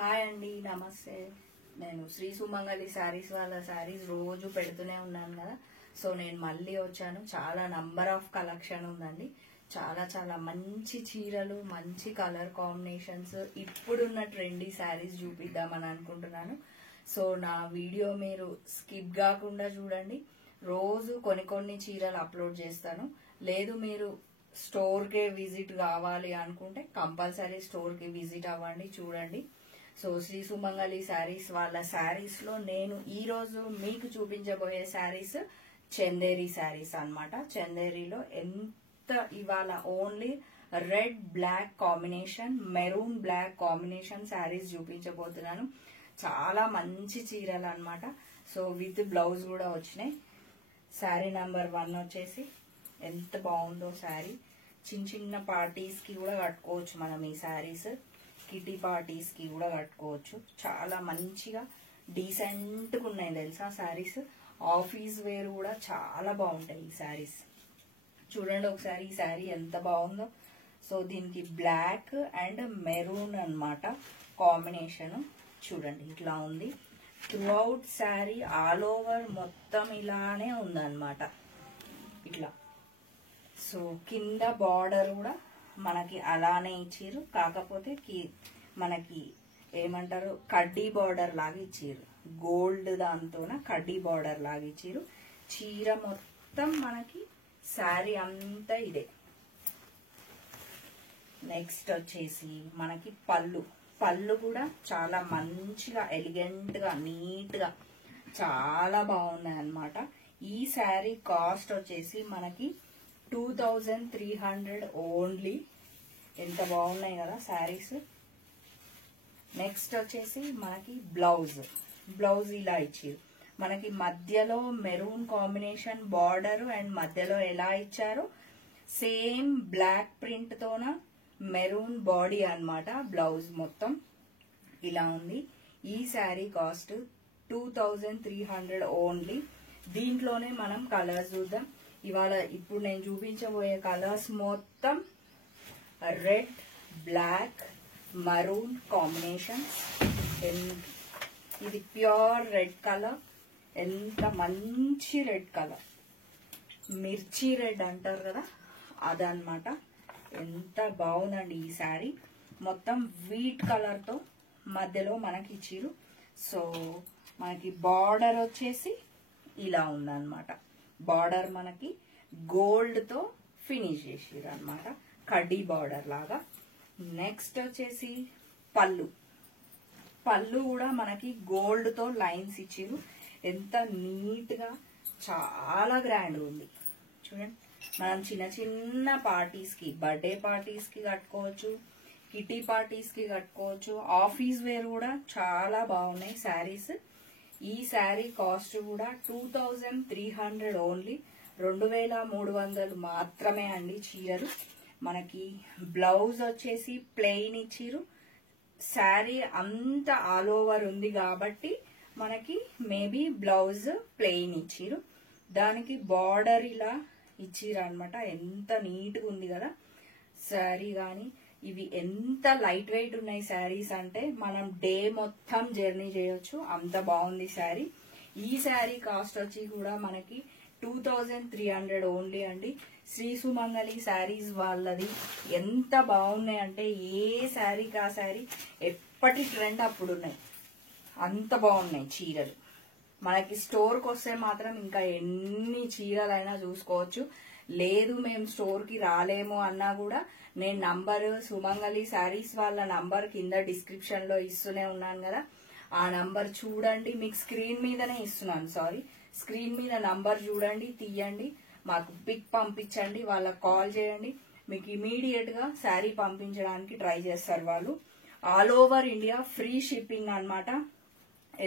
Hi అండి, నమస్తే. నేను శ్రీ సుమంగళి శారీస్ వాళ్ళ శారీస్ రోజు పెడుతూనే ఉన్నాను కదా. సో నేను మళ్ళీ వచ్చాను. చాలా నంబర్ ఆఫ్ కలెక్షన్ ఉందండి. చాలా చాలా మంచి చీరలు, మంచి కలర్ కాంబినేషన్స్, ఇప్పుడున్న ట్రెండీ శారీస్ చూపిద్దామని అనుకుంటున్నాను. సో నా వీడియో మీరు స్కిప్ కాకుండా చూడండి. రోజు కొన్ని చీరలు అప్లోడ్ చేస్తాను. లేదు మీరు స్టోర్కే విజిట్ కావాలి అనుకుంటే కంపల్సరీ స్టోర్కి విజిట్ అవ్వండి, చూడండి. సో శ్రీ సుమంగళి శారీస్ వాళ్ళ శారీస్ లో నేను ఈ రోజు మీకు చూపించబోయే శారీస్ చందేరి శారీస్ అన్నమాట. చందేరిలో ఎంత ఇవాళ only red black combination, maroon black combination sarees చూపించబోతున్నాను. చాలా మంచి చీరలు అన్నమాట. సో విత్ బ్లౌజ్ కూడా వచ్చినాయి. శారీ నంబర్ 1 వచ్చేసి ఎంత బాగుందో శారీ. చిన్న పార్టీస్ కి కూడా కట్టుకోవచ్చు మనం ఈ శారీస్. కిటీ పార్టీస్ కి కూడా కట్టుకోవచ్చు. చాలా మంచిగా డీసెంట్ గా ఉన్నాయి తెలుసా శారీస్. ఆఫీస్ వేర్ కూడా చాలా బాగుంటాయి ఈ శారీస్. చూడండి ఒకసారి ఈ శారీ ఎంత బాగుందో. సో దీనికి బ్లాక్ అండ్ మెరూన్ అన్నమాట కాంబినేషన్. చూడండి ఇట్లా ఉంది. త్రూఅవుట్ శారీ ఆల్ ఓవర్ మొత్తం ఇలానే ఉందన్నమాట ఇట్లా. సో కింద బార్డర్ కూడా మనకి అలానే ఇచ్చిర్రు, కాకపోతే మనకి ఏమంటారు కడ్డీ బార్డర్ లాగా ఇచ్చిర్రు. గోల్డ్ దాంతోన కడ్డీ బార్డర్ లాగా ఇచ్చిర్రు. చీర మొత్తం మనకి శారీ అంతా ఇదే. నెక్స్ట్ వచ్చేసి మనకి పళ్ళు కూడా చాలా మంచిగా ఎలిగెంట్ గా నీట్ గా చాలా బాగున్నాయి అన్నమాట. ఈ శారీ కాస్ట్ వచ్చేసి మనకి 2300 ఓన్లీ. ఎంత బాగున్నాయి కదా శారీస్. నెక్స్ట్ వచ్చేసి మనకి బ్లౌజ్ ఇలా ఇచ్చారు. మనకి మధ్యలో మెరూన్ కాంబినేషన్ బార్డర్ అండ్ మధ్యలో ఎలా ఇచ్చారో సేమ్ బ్లాక్ ప్రింట్ తోన మెరూన్ బాడీ అన్నమాట. బ్లౌజ్ మొత్తం ఇలా ఉంది. ఈ శారీ కాస్ట్ 2300 ఓన్లీ. దీంట్లోనే మనం కలర్స్ చూద్దాం. ఇవాళ ఇప్పుడు నేను చూపించబోయే కలర్స్ మొత్తం రెడ్, బ్లాక్, మరూన్ కాంబినేషన్. ఇది ప్యూర్ రెడ్ కలర్. ఎంత మంచి రెడ్ కలర్, మిర్చి రెడ్ అంటారు కదా అదనమాట. ఎంత బాగుందండి ఈ శారీ. మొత్తం వీట్ కలర్ తో మధ్యలో మనకి ఇచ్చిరు. సో మనకి బార్డర్ వచ్చేసి ఇలా ఉందన్నమాట. బార్డర్ మనకి గోల్డ్ తో ఫినిష్ చేసిరు అనమాట, కడ్డీ బార్డర్ లాగా. నెక్స్ట్ వచ్చేసి పళ్ళు కూడా మనకి గోల్డ్ తో లైన్స్ ఇచ్చిరు. ఎంత నీట్ గా చాలా గ్రాండ్ ఉంది. చూడండి మనం చిన్న పార్టీస్ కి, బర్త్డే పార్టీస్ కి కట్టుకోవచ్చు, కిటీ పార్టీస్ కి కట్టుకోవచ్చు. ఆఫీస్ వేర్ కూడా చాలా బాగున్నాయి శారీస్. ఈ శారీ కాస్ట్ కూడా 2300 ఓన్లీ. 2300 మాత్రమే అండి చీరలు. మనకి బ్లౌజ్ వచ్చేసి ప్లెయిన్ ఇచ్చిరు. శారీ అంతా ఆల్ ఓవర్ ఉంది కాబట్టి మనకి మేబీ బ్లౌజ్ ప్లెయిన్ ఇచ్చిరు. దానికి బార్డర్ ఇలా ఇచ్చిరు అనమాట. ఎంత నీట్ గా ఉంది కదా శారీ. గాని ఇవి ఎంత లైట్ వెయిట్ ఉన్నాయి శారీస్ అంటే మనం డే మొత్తం జర్నీ చేయొచ్చు, అంత బాగుంది శారీ. ఈ శారీ కాస్ట్ వచ్చి కూడా మనకి 2300 ఓన్లీ అండి. శ్రీ సుమంగళి శారీస్ వాళ్ళది ఎంత బాగున్నాయి అంటే ఏ శారీకి ఆ శారీ ఎప్పటి ట్రెండ్ అప్పుడు ఉన్నాయి. అంత బాగున్నాయి చీరలు. మనకి స్టోర్కి వస్తే మాత్రం ఇంకా ఎన్ని చీరలైనా చూసుకోవచ్చు. లేదు మేము స్టోర్ కి రాలేము అన్నా కూడా నేను నంబర్, సుమంగళి శారీస్ వాళ్ళ నంబర్ కింద డిస్క్రిప్షన్ లో ఇస్తూనే ఉన్నాను కదా. ఆ నంబర్ చూడండి. మీకు స్క్రీన్ మీదనే ఇస్తున్నాను, సారీ, స్క్రీన్ మీద నంబర్ చూడండి, తీయండి, మాకు పిక్ పంపించండి, వాళ్ళకి కాల్ చేయండి. మీకు ఇమీడియట్ గా శారీ పంపించడానికి ట్రై చేస్తారు వాళ్ళు. All over India free shipping అన్నమాట.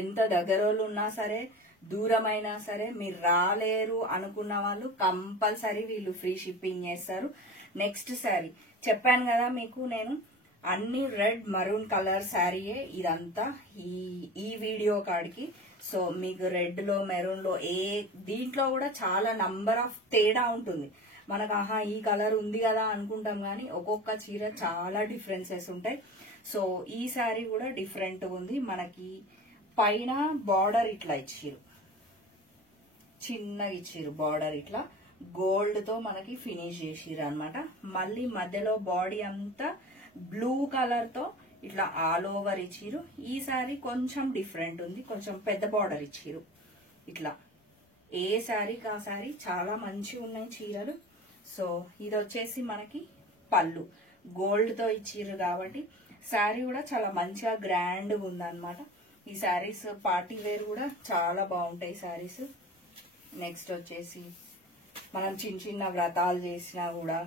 ఎంత దగ్గరోళ్ళు ఉన్నా సరే, దూరమైనా సరే, మీరు రాలేరు అనుకున్న వాళ్ళు కంపల్సరీ వీళ్ళు ఫ్రీ షిప్పింగ్ చేస్తారు. నెక్స్ట్ శారీ చెప్పాను కదా మీకు నేను, అన్ని రెడ్ మరూన్ కలర్ శారీయే ఇదంతా ఈ వీడియో కాడికి. సో మీకు రెడ్ లో, మెరూన్ లో దీంట్లో కూడా చాలా నంబర్ ఆఫ్ తేడా ఉంటుంది. మనకు ఆహా ఈ కలర్ ఉంది కదా అనుకుంటాం, కానీ ఒక్కొక్క చీర చాలా డిఫరెన్సెస్ ఉంటాయి. సో ఈ శారీ కూడా డిఫరెంట్ ఉంది. మనకి పైన బార్డర్ ఇట్లా ఇచ్చిరు, చిన్నగా ఇచ్చిరు బార్డర్, ఇట్లా గోల్డ్ తో మనకి ఫినిష్ చేసిరు అన్నమాట. మళ్ళీ మధ్యలో బాడీ అంతా బ్లూ కలర్ తో ఇట్లా ఆల్ ఓవర్ ఇచ్చిరు. ఈ శారీ కొంచెం డిఫరెంట్ ఉంది, కొంచెం పెద్ద బార్డర్ ఇచ్చిరు. ఇట్లా ఏ శారీకి ఆ శారీ చాలా మంచిగా ఉన్నాయి చీరలు. సో ఇది వచ్చేసి మనకి పళ్ళు గోల్డ్ తో ఇచ్చిర్రు కాబట్టి శారీ కూడా చాలా మంచిగా గ్రాండ్ ఉందన్నమాట. ఈ శారీస్ పార్టీ వేర్ కూడా చాలా బాగుంటాయి శారీస్. నెక్స్ట్ వచ్చేసి మనం చిన్న చిన్న వ్రతాలు చేసినా కూడా,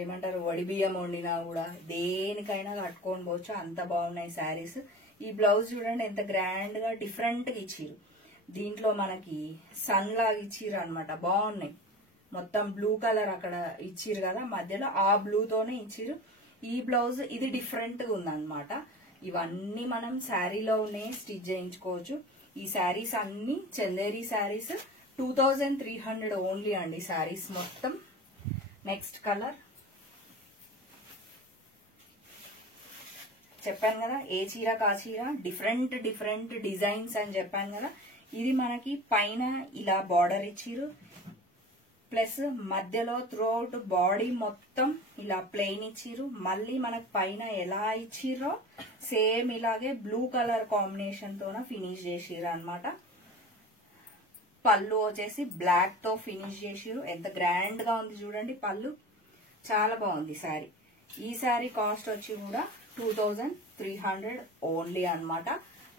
ఏమంటారు వడి బియ్యం వండినా కూడా దేనికైనా కట్టుకొని పోవచ్చు, అంత బాగున్నాయి శారీస్. ఈ బ్లౌజ్ చూడండి ఎంత గ్రాండ్ గా డిఫరెంట్ గా ఇచ్చిర్రు. దీంట్లో మనకి సన్ లాగా ఇచ్చిర్రు అనమాట, బాగున్నాయి. మొత్తం బ్లూ కలర్ అక్కడ ఇచ్చిర్రు కదా మధ్యలో, ఆ బ్లూ తోనే ఇచ్చిర్రు. ఈ బ్లౌజ్ ఇది డిఫరెంట్ గా ఉందన్నమాట. ఇవన్నీ మనం శారీలోనే స్టిచ్ చేయించుకోవచ్చు. ఈ శారీస్ అన్ని చందేరి శారీస్ 2300 ఓన్లీ అండి శారీస్ మొత్తం. నెక్స్ట్ కలర్ చెప్పాను కదా, ఏ చీర కా చీర డిఫరెంట్ డిఫరెంట్ డిజైన్స్ అని చెప్పాను కదా. ఇది మనకి పైన ఇలా బార్డర్ ఇచ్చిరు, ప్లస్ మధ్యలో త్రూఅవుట్ బాడీ మొత్తం ఇలా ప్లెయిన్ ఇచ్చిరు. మళ్ళీ మనకు పైన ఎలా ఇచ్చిర్రో సేమ్ ఇలాగే బ్లూ కలర్ కాంబినేషన్ తోన ఫినిష్ చేసిరు అన్నమాట. పళ్ళు వచ్చేసి బ్లాక్ తో ఫినిష్ చేసిరు. ఎంత గ్రాండ్ గా ఉంది చూడండి పళ్ళు, చాలా బాగుంది శారీ. ఈ శారీ కాస్ట్ వచ్చి కూడా 2300 ఓన్లీ అన్నమాట.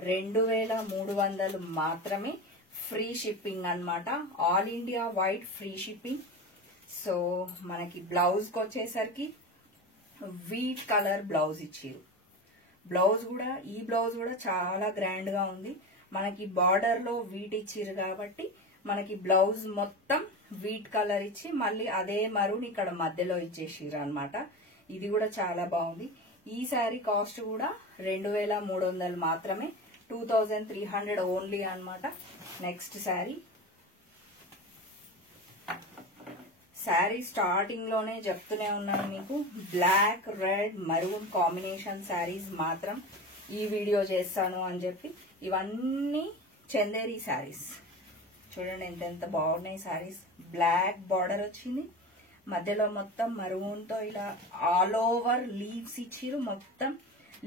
2300 మాత్రమే. ఫ్రీ షిప్పింగ్ అన్నమాట, all India wide free shipping. So మనకి బ్లౌజ్ కి వచ్చేసరికి వీట్ కలర్ బ్లౌజ్ ఇచ్చిరు. బ్లౌజ్ కూడా ఈ బ్లౌజ్ కూడా చాలా గ్రాండ్ గా ఉంది. మనకి బార్డర్ లో వీట్ ఇచ్చిరు కాబట్టి మనకి బ్లౌజ్ మొత్తం వీట్ కలర్ ఇచ్చి మళ్ళీ అదే మరూన్ ఇక్కడ మధ్యలో ఇచ్చేసిరు అన్నమాట. ఇది కూడా చాలా బాగుంది. ఈ శారీ కాస్ట్ కూడా 2300 మాత్రమే, 2300 ఓన్లీ అన్నమాట. నెక్స్ట్ శారీ స్టార్టింగ్ లోనే చెప్తూనే ఉన్నాను మీకు, black red maroon combination sarees మాత్రం ఈ వీడియో చేస్తాను అని చెప్పి. ఇవన్నీ చందేరి శారీస్ చూడండి ఎంత బాగున్నాయి శారీస్. బ్లాక్ బార్డర్ వచ్చింది, మధ్యలో మొత్తం మరూన్ తో ఇలా ఆల్ ఓవర్ లీవ్స్ ఇచ్చిరు. మొత్తం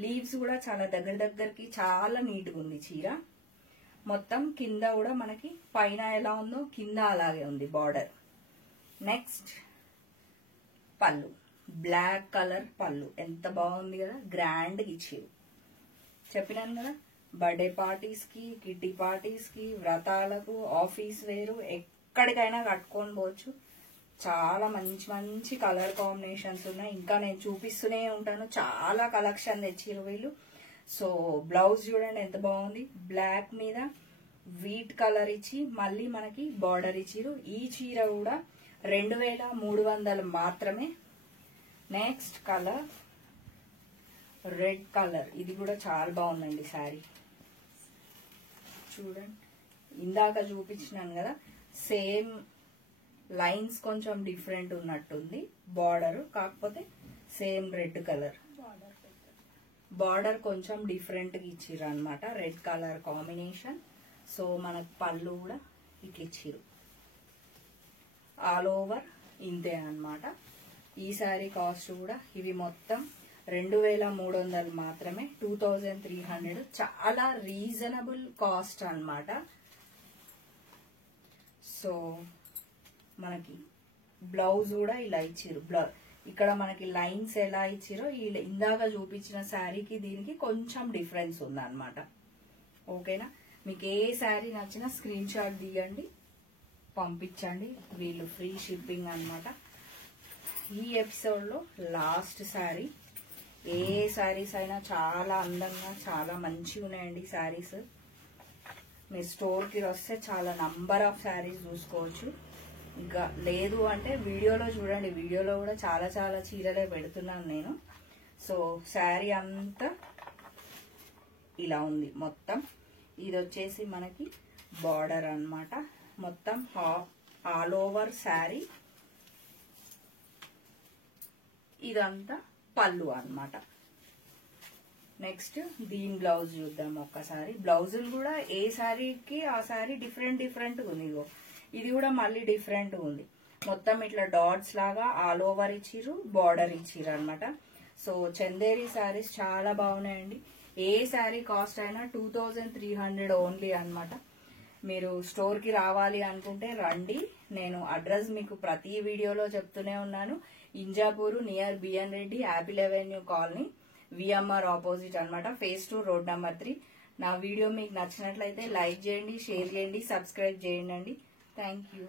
లీవ్స్ కూడా చాలా దగ్గరికి చాలా నీట్ గా ఉంది చీర. మొత్తం కింద కూడా మనకి పైన ఎలా ఉందో కింద అలాగే ఉంది బార్డర్. నెక్స్ట్ పళ్ళు బ్లాక్ కలర్ పళ్ళు, ఎంత బాగుంది కదా, గ్రాండ్ గా ఇచ్చిరు. చెప్పినాను కదా, బర్త్డే పార్టీస్ కి, కిట్టి పార్టీస్ కి, వ్రతాలకు, ఆఫీస్ వేరు ఎక్కడికైనా కట్టుకొని పోవచ్చు. చాలా మంచి మంచి కలర్ కాంబినేషన్స్ ఉన్నాయి. ఇంకా నేను చూపిస్తూనే ఉంటాను, చాలా కలెక్షన్ తెచ్చిరు వీళ్ళు. సో బ్లౌజ్ చూడండి ఎంత బాగుంది, బ్లాక్ మీద వీట్ కలర్ ఇచ్చి మళ్ళీ మనకి బార్డర్ ఇచ్చిరు. ఈ చీర కూడా 2300 మాత్రమే. నెక్స్ట్ కలర్ రెడ్ కలర్, ఇది కూడా చాలా బాగుందండి శారీ. చూడండి ఇందాక చూపించినాను కదా, సేమ్ లైన్స్ కొంచెం డిఫరెంట్ ఉన్నట్టుంది బార్డర్, కాకపోతే సేమ్ రెడ్ కలర్. బార్డర్ కొంచెం డిఫరెంట్ గా ఇచ్చిర్రు అనమాట, రెడ్ కలర్ కాంబినేషన్. సో మనకు పళ్ళు కూడా ఇట్లా ఇచ్చిర్రు, ఆల్ ఓవర్ ఇంతే అన్నమాట. ఈ శారీ కాస్ట్ కూడా ఇవి మొత్తం 2300 మాత్రమే, 2300. చాలా రీజనబుల్ కాస్ట్ అన్నమాట. సో మనకి బ్లౌజ్ కూడా ఇలా ఇచ్చిర్రు. ఇక్కడ మనకి లైన్స్ ఎలా ఇచ్చిరో ఇందాక చూపించిన శారీకి దీనికి కొంచెం డిఫరెన్స్ ఉందన్నమాట. ఓకేనా, మీకు ఏ శారీ నచ్చినా స్క్రీన్ షాట్ తీయండి, పంపించండి. వీళ్ళు ఫ్రీ షిప్పింగ్ అన్నమాట. ఈ ఎపిసోడ్ లో లాస్ట్ శారీ. ఏ శారీస్ అయినా చాలా అందంగా చాలా మంచిగా ఉన్నాయండి శారీస్. మీ స్టోర్ కి వస్తే చాలా నంబర్ ఆఫ్ శారీస్ చూసుకోవచ్చు. ఇంకా లేదు అంటే వీడియోలో చూడండి, వీడియోలో కూడా చాలా చాలా చీరలే పెడుతున్నాను నేను. సో శారీ అంతా ఇలా ఉంది మొత్తం. ఇది వచ్చేసి మనకి బార్డర్ అన్నమాట, మొత్తం ఆల్ ఓవర్ శారీ. ఇదంతా పళ్ళు అన్నమాట. నెక్స్ట్ దీని బ్లౌజ్ చూద్దాం ఒక్కసారి. బ్లౌజులు కూడా ఏ శారీకి ఆ శారీ డిఫరెంట్ డిఫరెంట్ ఉంది. ఇగో ఇది కూడా మళ్ళీ డిఫరెంట్ ఉంది. మొత్తం ఇట్లా డాట్స్ లాగా ఆల్ ఓవర్ ఇచ్చిర్రు, బార్డర్ ఇచ్చిర్రు అనమాట. సో చందేరి శారీస్ చాలా బాగున్నాయండి. ఏ శారీ కాస్ట్ అయినా 2300 ఓన్లీ అనమాట. మీరు స్టోర్ కి రావాలి అనుకుంటే రండి. నేను అడ్రస్ మీకు ప్రతి వీడియోలో చెప్తూనే ఉన్నాను. Injapur near BN Reddy, Apple Avenue Colony, VMR opposite అనమాట, ఫేజ్ 2 రోడ్ నెంబర్ 3. నా వీడియో మీకు నచ్చినట్లయితే లైక్ చేయండి, షేర్ చేయండి, సబ్స్క్రైబ్ చేయండి. Thank you.